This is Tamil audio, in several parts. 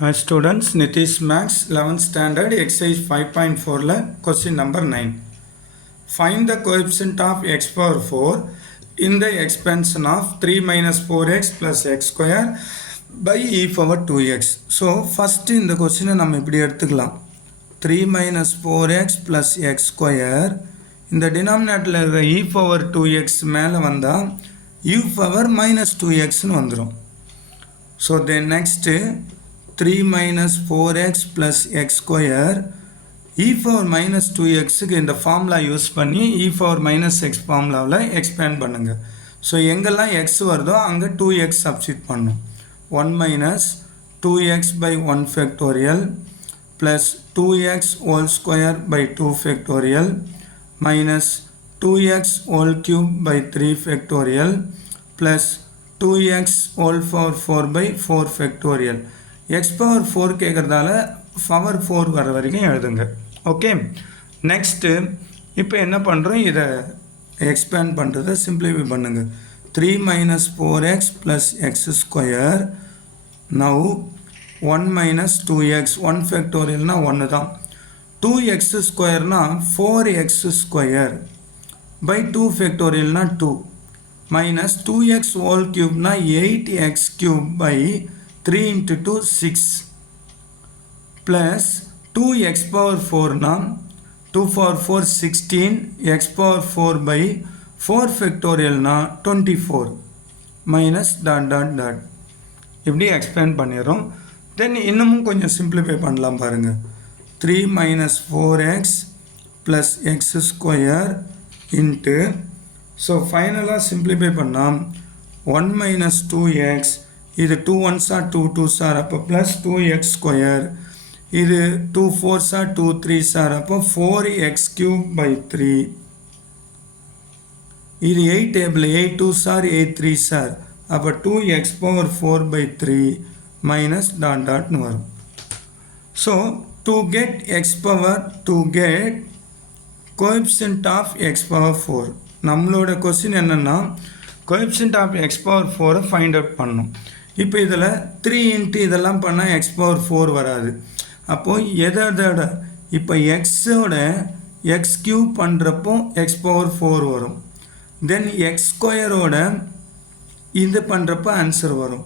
Hi students, Nitish Max 11th standard exercise 5.4 la question number 9. Find the coefficient of x power 4 in the expansion of 3 minus 4x plus x square by e power 2x. So first in the question நம்ம இப்படி எடுத்துக்கலாம் 3 minus 4x plus x square இந்த denominatorல இருக்கிற e power 2x மேல வந்தா e power minus 2x னு வந்துரும். So then next 3 minus 4x plus x square e power minus 2x க்கு இந்த ஃபார்முலா யூஸ் பண்ணி e power minus x ஃபார்முலாவில் எக்ஸ்பேண்ட் பண்ணுங்க. ஸோ எங்கெல்லாம் x வருதோ அங்கே 2x சப்ஸ்டிட் பண்ணும். 1 minus 2x by 1 factorial plus 2x whole square by 2 factorial minus 2x whole cube by 3 factorial plus 2x whole power 4 by 4 factorial. x power 4 கேட்குறதால power 4 வர வரைக்கும் எழுதுங்க. ஓகே, நெக்ஸ்ட்டு இப்போ என்ன பண்ணுறோம், இதை எக்ஸ்பேண்ட் பண்ணுறதை சிம்பிளிஃபை பண்ணுங்க. 3 minus 4x plus x square now 1 minus 2x 1 factorialனா 1 தான். 2x squareனா 4x square by 2 factorialனா 2 minus 2x whole cube na 8x cube by 3 into 2 6 plus 2x power 4 na 2 power 4 16 x power 4 by 4 factorial na 24 minus dot dot dot இப்படி எக்ஸ்பேண்ட் பண்ணிடுறோம். தென் இன்னமும் கொஞ்சம் சிம்பிளிஃபை பண்ணலாம் பாருங்க. 3 minus 4x plus x square into so ஃபைனலாக சிம்பிளிஃபை பண்ணால் 1 minus 2x இது 2 1s are 2 2s are அப்போ ப்ளஸ் 2x ஸ்கொயர் இது 2 4s are 2 3s are அப்போ 4x cube by 3 இது 8 table 8 2s are 8 3s are அப்போ 2x power 4 by 3 minus dot dotனு வரும். So to get coefficient of x power 4 நம்மளோட கொஸ்டின் என்னன்னா coefficient of x power 4 find out பண்ணணும். இப்போ இதில் 3 இன்ட்டு இதெல்லாம் பண்ணால் x power 4 வராது. அப்போது எதோட இப்போ எக்ஸோட எக்ஸ் கியூப் பண்ணுறப்போ x power 4 வரும். தென் எக்ஸ் ஸ்கொயரோட இது பண்ணுறப்போ ஆன்சர் வரும்.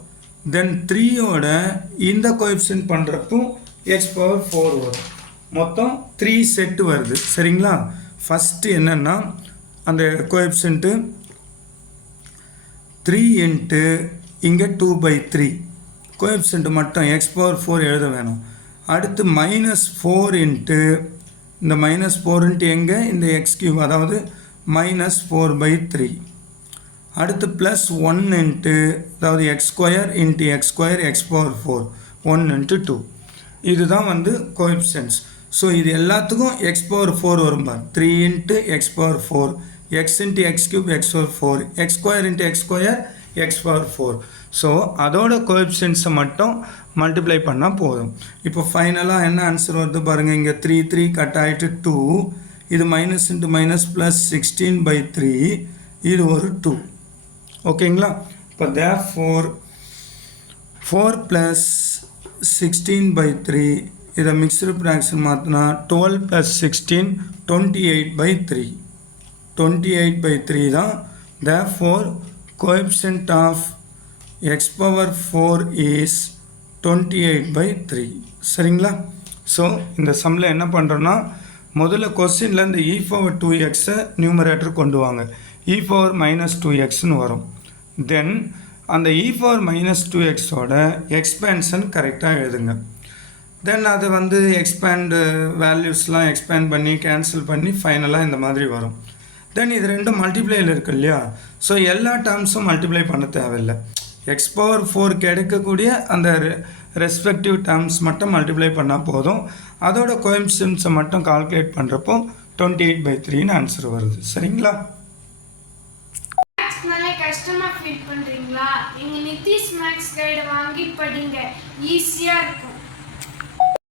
தென் 3யோட இந்த கோஎஃபிஷியன்ட் பண்ணுறப்போ x power 4 வரும். மொத்தம் 3 செட்டு வருது. சரிங்களா? ஃபஸ்ட்டு என்னென்னா அந்த கோஎஃபிஷியன்ட்டு 3 இன்ட்டு இங்கே 2 by 3 கோஎஃபிஷியன்ட் மட்டும் x power 4 எழுத வேணும். அடுத்து minus 4 இன்ட்டு இந்த minus 4 இன்ட்டு எங்கே இந்த x கியூப் அதாவது minus 4 by 3 அடுத்து plus 1 இன்ட்டு அதாவது x square into x square x power 4 1 into 2 இதுதான் வந்து கோஎஃபிஷியன்ட்ஸ். ஸோ இது எல்லாத்துக்கும் x power 4 வரும் பார் 3 into x power 4 x into x cube x power 4 x square into x square x power 4. So அதோட கோஎஃபிஷியன்ட்ஸை மட்டும் மல்டிப்ளை பண்ணால் போதும். இப்போ ஃபைனலாக என்ன ஆன்சர் வருது பாருங்கள். இங்கே 3 3 கட் ஆகிட்டு 2 இது minus into minus plus 16 by 3 இது ஒரு 2. ஓகேங்களா? இப்போ therefore 4 plus 16 by 3 இதை மிக்ஸ்டு ஃப்ராக்ஷன் மாற்றினா 12 plus 16 28 by 3 28 by 3 தான். therefore coefficient of x power 4 is 28 by 3. சரிங்களா? ஸோ இந்த சம்மில் என்ன பண்ணுறோன்னா முதல்ல கொஸ்டினில் இந்த e power 2xை நியூமரேட்டர் கொண்டு வாங்க. e power minus 2xன்னு வரும். தென் அந்த e power minus 2xோட எக்ஸ்பேன்ஷன் கரெக்டாக எழுதுங்க. தென் அதை வந்து எக்ஸ்பேண்ட் வேல்யூஸ்லாம் எக்ஸ்பேண்ட் பண்ணி கேன்சல் பண்ணி ஃபைனலாக இந்த மாதிரி வரும். தென் இது ரெண்டும் மல்டிப்ளையில் இருக்கு இல்லையா? ஸோ எல்லா டேர்ம்ஸும் மல்டிப்ளை பண்ண தேவையில்லை. எக்ஸ் பவர் 4 கிடைக்கக்கூடிய அந்த ரெஸ்பெக்டிவ் டேர்ம்ஸ் மட்டும் மல்டிப்ளை பண்ணால் போதும். அதோட கோஎஃபிஷியன்ட்ஸை மட்டும் கால்குலேட் பண்ணுறப்போ 28 by 3ன்னு ஆன்சர் வருது. சரிங்களா? கஷ்டமாக ஃபீல் பண்ணுறீங்களா? எங்கள் நிதிஷ் மேக்ஸ் கைடை வாங்கி படிங்க, ஈஸியாக இருக்கும்.